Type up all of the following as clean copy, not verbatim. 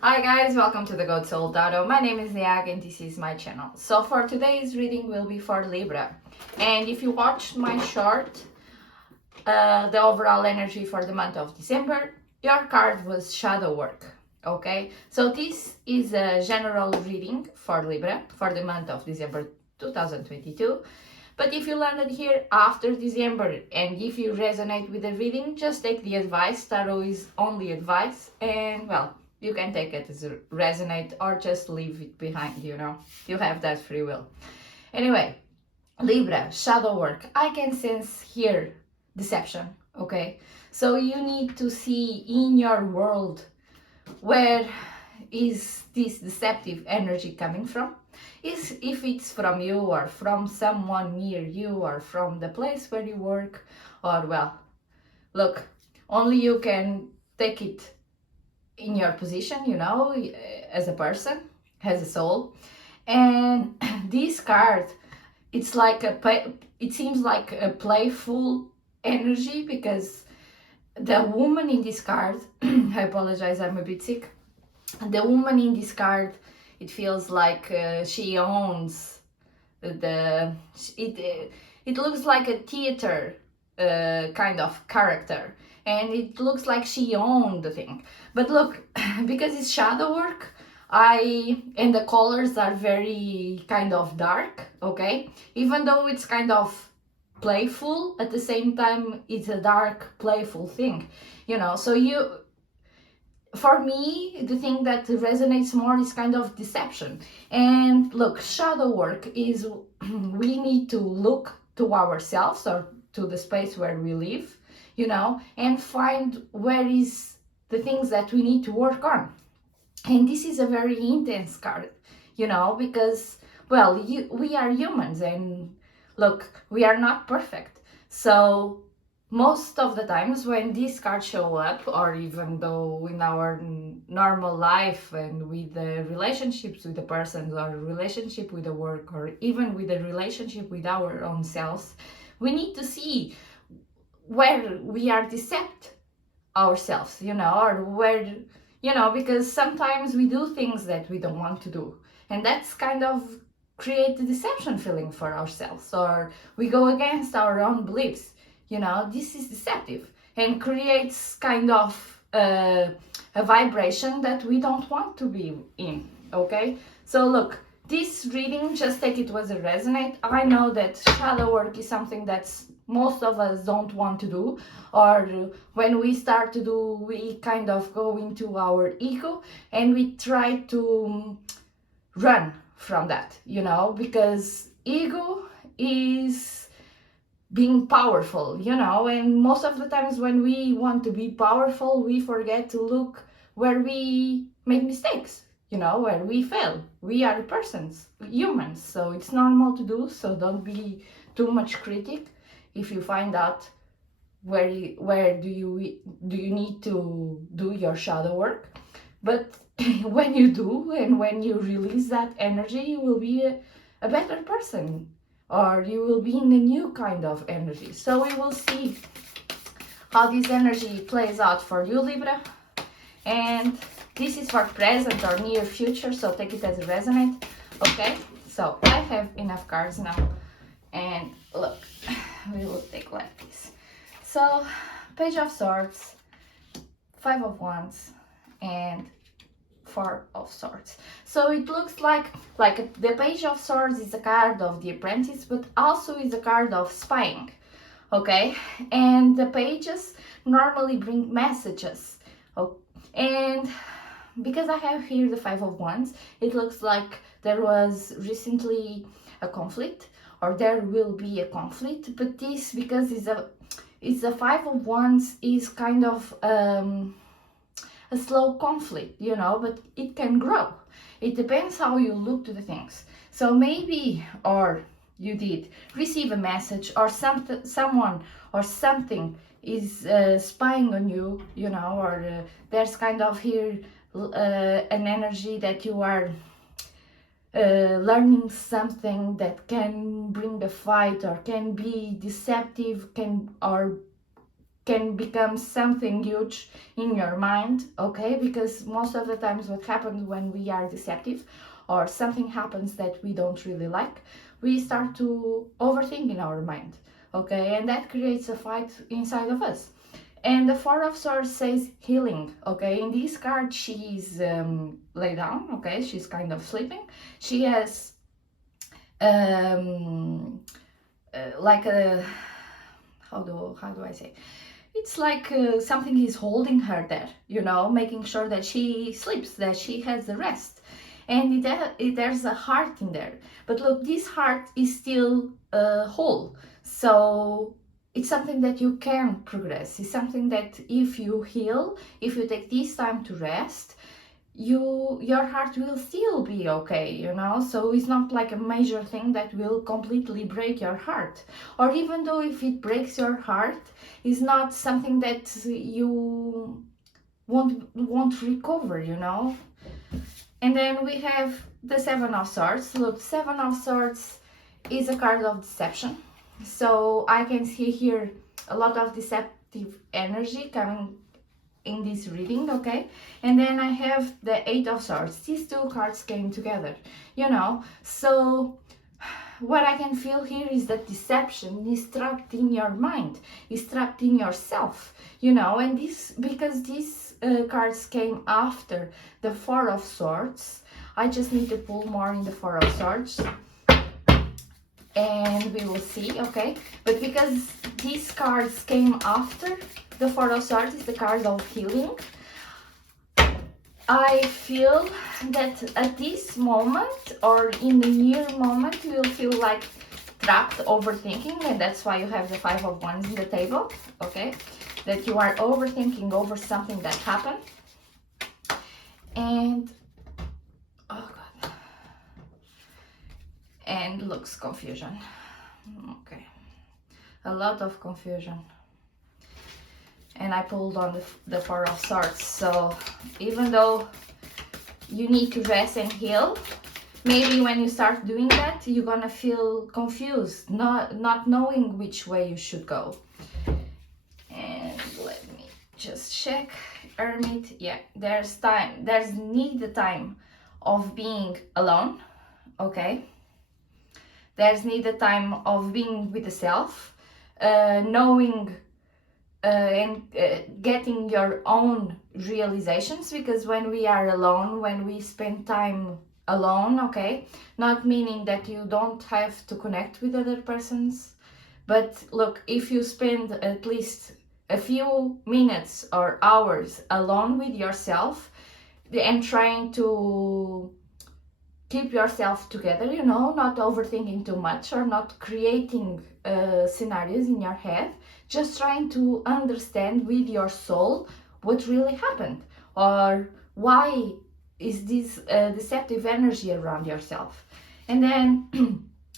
Hi guys, welcome to the God Soul Dado. My name is Niag and this is my channel. So for today's reading will be for Libra. And if you watched my short, the overall energy for the month of December, your card was shadow work. Okay, so this is a general reading for Libra for the month of December 2022. But if you landed here after December and if you resonate with the reading, just take the advice. Tarot is only advice, and well, you can take it as a resonate or just leave it behind, you have that free will. Anyway, Libra, shadow work. I can sense here deception, okay? So you need to see in your world where is this deceptive energy coming from. Is if it's from you or from someone near you or from the place where you work, or well, look, only you can take it in your position, as a person, as a soul. And this card, it's like it seems like a playful energy, because the woman in this card I apologize, I'm a bit sick. The woman in this card, it feels like she owns it looks like a theater kind of character, and it looks like she owned the thing. But look, because it's shadow work, and the colors are very kind of dark, okay, even though it's kind of playful, at the same time it's a dark playful thing, so for me, the thing that resonates more is kind of deception. And look, shadow work is we need to look to ourselves or to the space where we live, and find where is the things that we need to work on. And this is a very intense card, because, well, we are humans, and look, we are not perfect. So most of the times when these cards show up, or even though in our normal life and with the relationships with the persons, or relationship with the work, or even with the relationship with our own selves, we need to see where we are decept ourselves, or where, because sometimes we do things that we don't want to do, and that's kind of create the deception feeling for ourselves, or we go against our own beliefs. This is deceptive and creates kind of a vibration that we don't want to be in, okay? So look, this reading, just take it as a resonate. I know that shadow work is something that's most of us don't want to do, or when we start to do, we kind of go into our ego and we try to run from that, because ego is being powerful, and most of the times when we want to be powerful, we forget to look where we make mistakes, where we fail. We are persons, humans, so it's normal to do, so don't be too much critic. If you find out where do you need to do your shadow work, but when you do and when you release that energy, you will be a better person, or you will be in a new kind of energy. So we will see how this energy plays out for you, Libra. And this is for present or near future, so take it as a resonate. Okay, so I have enough cards now, and look, we will take like this. So Page of Swords, Five of Wands, and Four of Swords. So it looks like the Page of Swords is a card of the apprentice, but also is a card of spying, okay? And the pages normally bring messages. Oh, and because I have here the Five of Wands, it looks like there was recently a conflict, or there will be a conflict, but this, because it's a Five of Wands, is kind of a slow conflict, but it can grow. It depends how you look to the things. So maybe, or you did receive a message, or someone or something is spying on you, or there's kind of here an energy that you are learning something that can bring a fight, or can be deceptive, can become something huge in your mind, okay? Because most of the times what happens when we are deceptive or something happens that we don't really like, we start to overthink in our mind, okay? And that creates a fight inside of us. And the Four of Swords says healing, okay? In this card, she's laid down, okay? She's kind of sleeping. She has like a, how do I say? It's like something is holding her there, you know, making sure that she sleeps, that she has the rest. And there's a heart in there. But look, this heart is still whole. So it's something that you can progress. It's something that if you heal, if you take this time to rest, your heart will still be okay, you know. So it's not like a major thing that will completely break your heart. Or even though if it breaks your heart, it's not something that you won't recover, you know. And then we have the Seven of Swords. Look, Seven of Swords is a card of deception. So I can see here a lot of deceptive energy coming in this reading, okay? And then I have the Eight of Swords. These two cards came together, you know. So what I can feel here is that deception is trapped in your mind, is trapped in yourself, you know. And this, because these cards came after the Four of Swords, I just need to pull more in the Four of Swords and we will see, okay? But because these cards came after the Four of Swords, is the card of healing, I feel that at this moment or in the near moment you will feel like trapped, overthinking, and that's why you have the Five of Wands in the table, okay? That you are overthinking over something that happened. And oh god, and looks confusion, okay, a lot of confusion. And I pulled on the Four of Swords. So even though you need to rest and heal, maybe when you start doing that, you're gonna feel confused, not knowing which way you should go. And let me just check. Hermit, yeah, there's the time of being alone, okay? There's the time of being with the self, knowing and getting your own realizations, because when we are alone, when we spend time alone, okay, not meaning that you don't have to connect with other persons, but look, if you spend at least a few minutes or hours alone with yourself and trying to keep yourself together, you know, not overthinking too much or not creating scenarios in your head, just trying to understand with your soul what really happened, or why is this deceptive energy around yourself. And then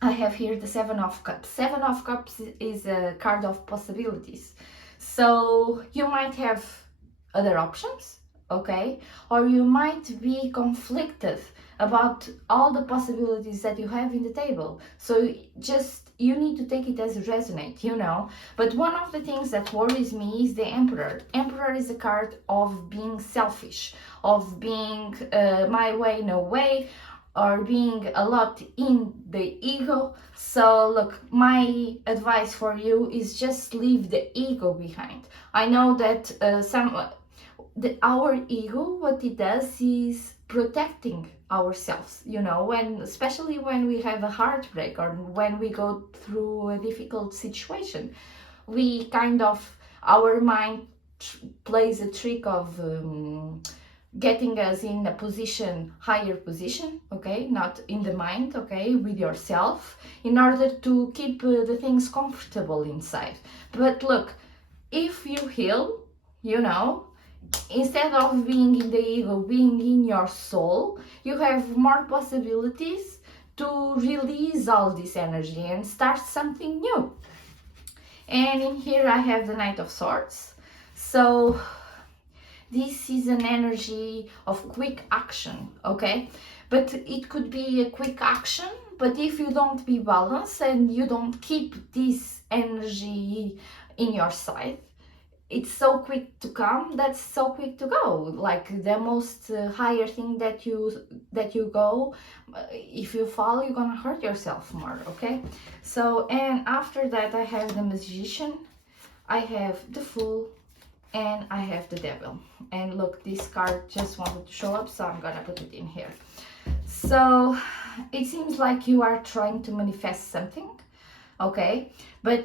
I have here the Seven of Cups. Seven of Cups is a card of possibilities. So you might have other options, okay? Or you might be conflicted about all the possibilities that you have in the table. So just, you need to take it as resonate, you know. But one of the things that worries me is the Emperor. Emperor is a card of being selfish, of being my way, no way, or being a lot in the ego. So look, my advice for you is just leave the ego behind. I know that our ego, what it does is protecting ourselves, you know, especially when we have a heartbreak or when we go through a difficult situation, we kind of, our mind plays a trick of getting us in a higher position, okay, not in the mind, okay, with yourself, in order to keep the things comfortable inside. But look, if you heal, you know, instead of being in the ego, being in your soul, you have more possibilities to release all this energy and start something new. And in here I have the Knight of Swords. So this is an energy of quick action, okay? But it could be a quick action, but if you don't be balanced and you don't keep this energy in your side, it's so quick to come, that's so quick to go. Like the most higher thing that you go, if you fall, you're gonna hurt yourself more. Okay, so and after that I have the Magician, I have the Fool, and I have the Devil. And look, this card just wanted to show up, so I'm gonna put it in here. So it seems like you are trying to manifest something, okay, but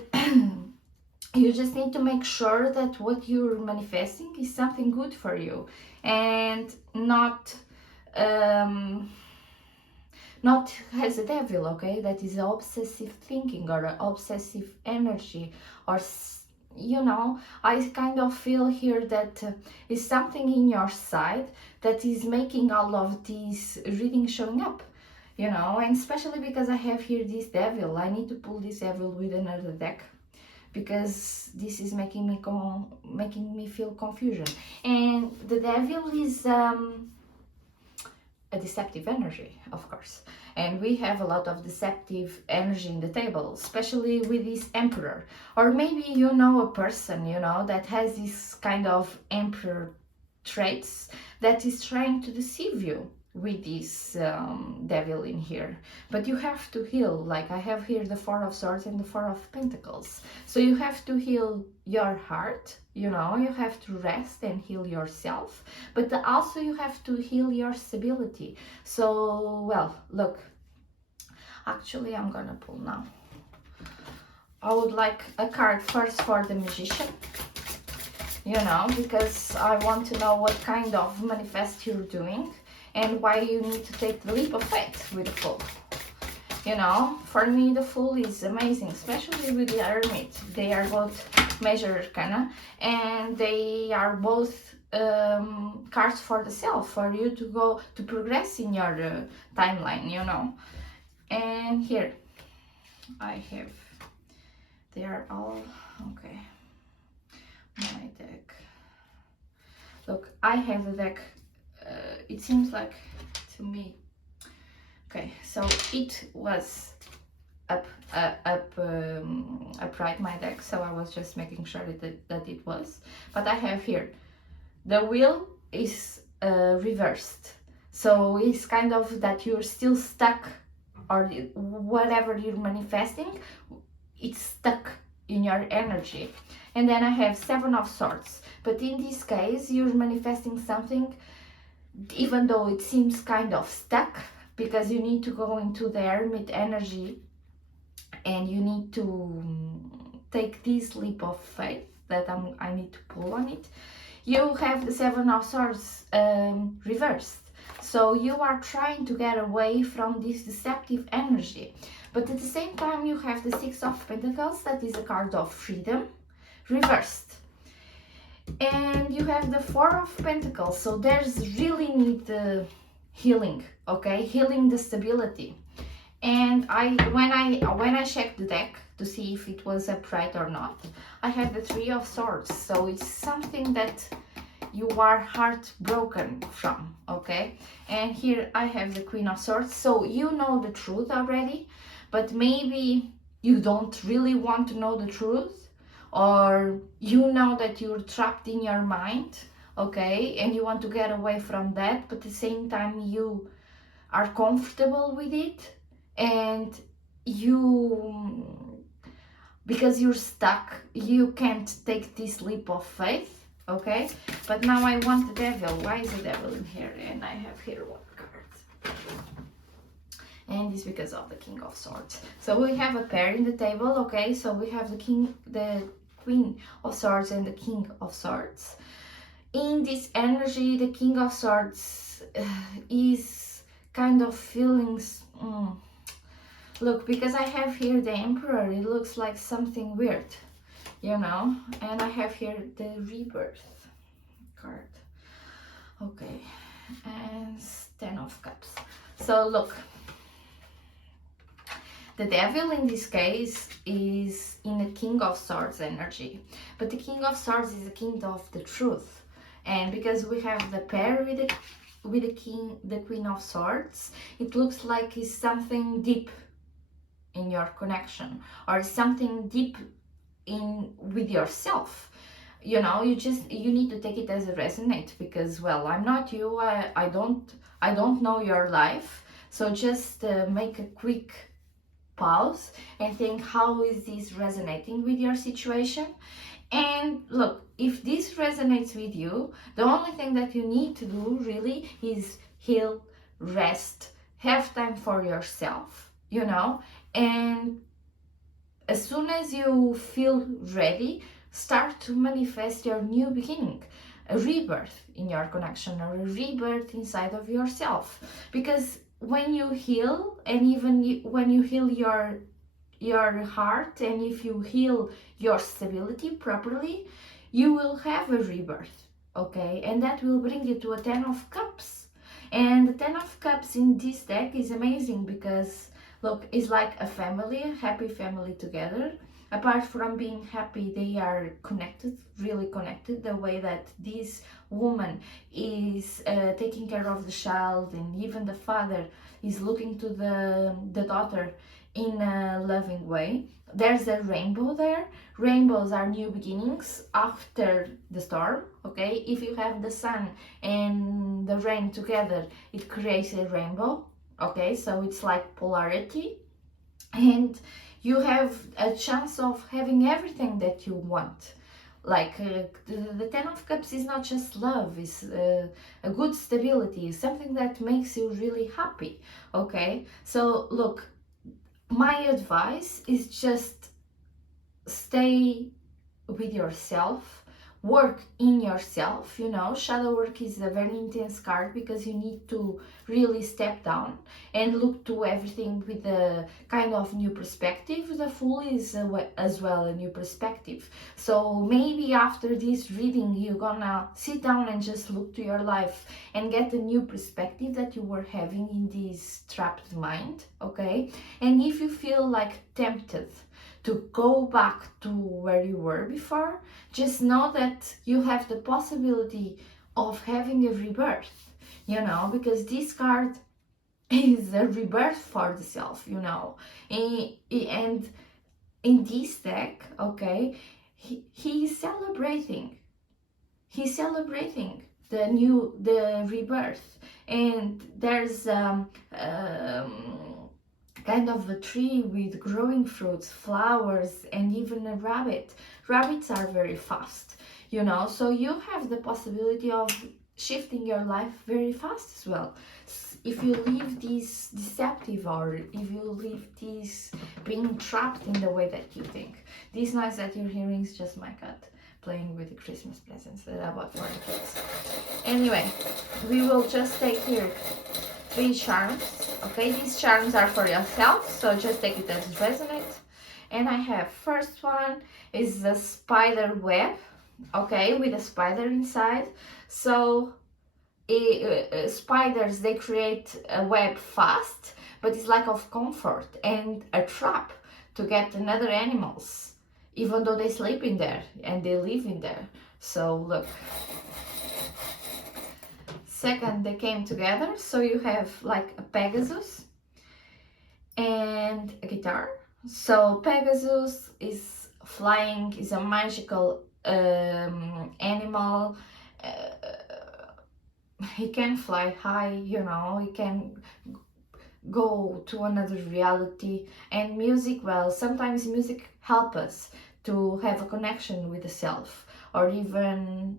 you just need to make sure that what you're manifesting is something good for you, and not not as a devil, okay, that is obsessive thinking or obsessive energy, or you know, I kind of feel here that is something in your side that is making all of these readings showing up, you know, and especially because I have here this devil. I need to pull this devil with another deck, because this is making me feel confusion. And the devil is a deceptive energy, of course, and we have a lot of deceptive energy in the table, especially with this Emperor. Or maybe you know a person, you know, that has this kind of Emperor traits, that is trying to deceive you with this devil in here. But you have to heal. Like I have here the Four of Swords and the Four of Pentacles, so you have to heal your heart, you know, you have to rest and heal yourself, but also you have to heal your stability. So, well, look, actually I'm gonna pull now. I would like a card first for the Magician, you know, because I want to know what kind of manifest you're doing and why you need to take the leap of faith with the Fool. You know, for me the Fool is amazing, especially with the Hermit. They are both major arcana, and they are both cards for the self, for you to go to progress in your timeline, you know. And here I have, they are all okay. My deck, look, I have the deck, it seems like to me, okay, so it was upright, my deck, so I was just making sure that it was. But I have here, the Wheel is reversed, so it's kind of that you're still stuck, or whatever you're manifesting, it's stuck in your energy. And then I have Seven of Swords, but in this case you're manifesting something, even though it seems kind of stuck, because you need to go into the Hermit energy, and you need to take this leap of faith that I need to pull on it. You have the Seven of Swords reversed, so you are trying to get away from this deceptive energy. But at the same time you have the Six of Pentacles, that is a card of freedom, reversed. And you have the Four of Pentacles, so there's really need healing, okay, healing the stability. And when I checked the deck to see if it was upright or not, I had the Three of Swords, so it's something that you are heartbroken from, okay. And here I have the Queen of Swords, so you know the truth already, but maybe you don't really want to know the truth, or you know that you're trapped in your mind, okay, and you want to get away from that, but at the same time you are comfortable with it, and you, because you're stuck, you can't take this leap of faith, okay. But now I want the Devil. Why is the Devil in here? And I have here one card, and it's because of the King of Swords. So we have a pair in the table, okay. So we have the Queen of Swords and the King of Swords. In this energy, the King of Swords is kind of feelings. Look, because I have here the Emperor, it looks like something weird, you know. And I have here the Rebirth card, okay, and Ten of Cups. So look, the Devil in this case is in the King of Swords energy, but the King of Swords is the king of the truth. And because we have the pair with the Queen of Swords, it looks like it's something deep in your connection, or something deep in with yourself. You know, you need to take it as a resonate, because, well, I'm not you. I don't know your life. So just make a quick pause and think, how is this resonating with your situation? And look, if this resonates with you, the only thing that you need to do really is heal, rest, have time for yourself, you know. And as soon as you feel ready, start to manifest your new beginning, a rebirth in your connection, or a rebirth inside of yourself. Because when you heal, and even when you heal your heart, and if you heal your stability properly, you will have a rebirth, okay? And that will bring you to a 10 of cups. And the 10 of cups in this deck is amazing, because look, it's like a family, a happy family together. Apart from being happy, they are connected, really connected. The way that this woman is taking care of the child, and even the father is looking to the daughter in a loving way. There's a rainbow there. Rainbows are new beginnings after the storm, okay? If you have the sun and the rain together, it creates a rainbow, okay? So it's like polarity, and you have a chance of having everything that you want. Like the 10 of cups is not just love, it's a good stability, something that makes you really happy, okay? So look, my advice is just stay with yourself, work in yourself. You know, shadow work is a very intense card, because you need to really step down and look to everything with a kind of new perspective. The Fool is as well a new perspective. So maybe after this reading, you're gonna sit down and just look to your life and get a new perspective that you were having in this trapped mind, okay? And if you feel like tempted to go back to where you were before, just know that you have the possibility of having a rebirth, you know, because this card is a rebirth for the self, you know. And in this deck, okay, he's celebrating. He's celebrating the rebirth. And there's kind of a tree with growing fruits, flowers, and even a rabbit. Rabbits are very fast, you know, so you have the possibility of shifting your life very fast as well. If you leave this deceptive, or if you leave this being trapped in the way that you think. This noise that you're hearing is just my cat playing with the Christmas presents that I bought for the kids. Anyway, we will just take here 3 charms, okay? These charms are for yourself, so just take it as resonate. And I have, first one is the spider web, okay, with a spider inside. So spiders, they create a web fast, but it's lack of comfort and a trap to get another animals, even though they sleep in there and they live in there. So look, second, they came together. So you have like a Pegasus and a guitar. So Pegasus is flying, is a magical animal. He can fly high, you know, he can go to another reality. And music, well, sometimes music help us to have a connection with the self, or even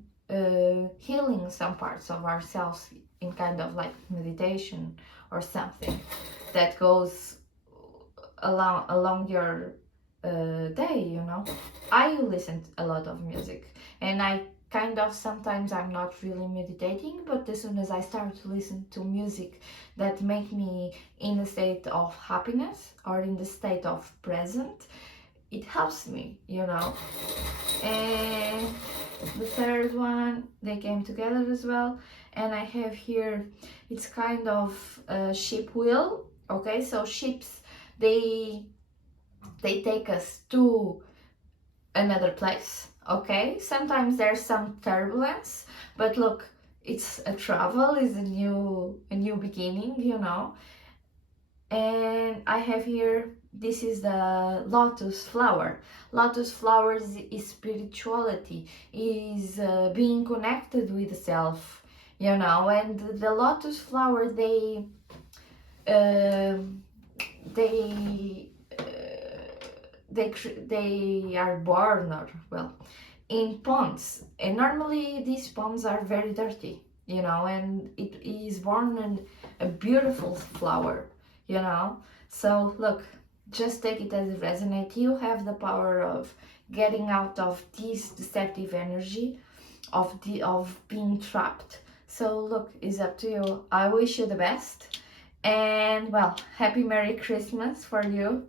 healing some parts of ourselves in kind of like meditation or something that goes along your day, you know. I listen to a lot of music, and I kind of sometimes I'm not really meditating, but as soon as I start to listen to music that make me in a state of happiness or in the state of present, it helps me, you know. And the third one, they came together as well. And I have here, it's kind of a ship wheel, okay? So ships, they take us to another place, okay? Sometimes there's some turbulence, but look, it's a travel, is a new beginning, you know. And I have here, this is the lotus flower. Lotus flowers is spirituality, is being connected with the self, you know. And the lotus flower, uh, they they are born, or well, in ponds, and normally these ponds are very dirty, you know, and it is born in a beautiful flower, you know. So look, just take it as it resonates. You have the power of getting out of this deceptive energy of being trapped. So look, it's up to you. I wish you the best, and well, happy Merry Christmas for you.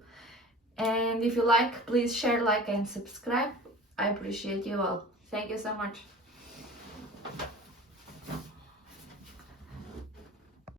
And if you like, please share, like, and subscribe. I appreciate you all. Thank you so much.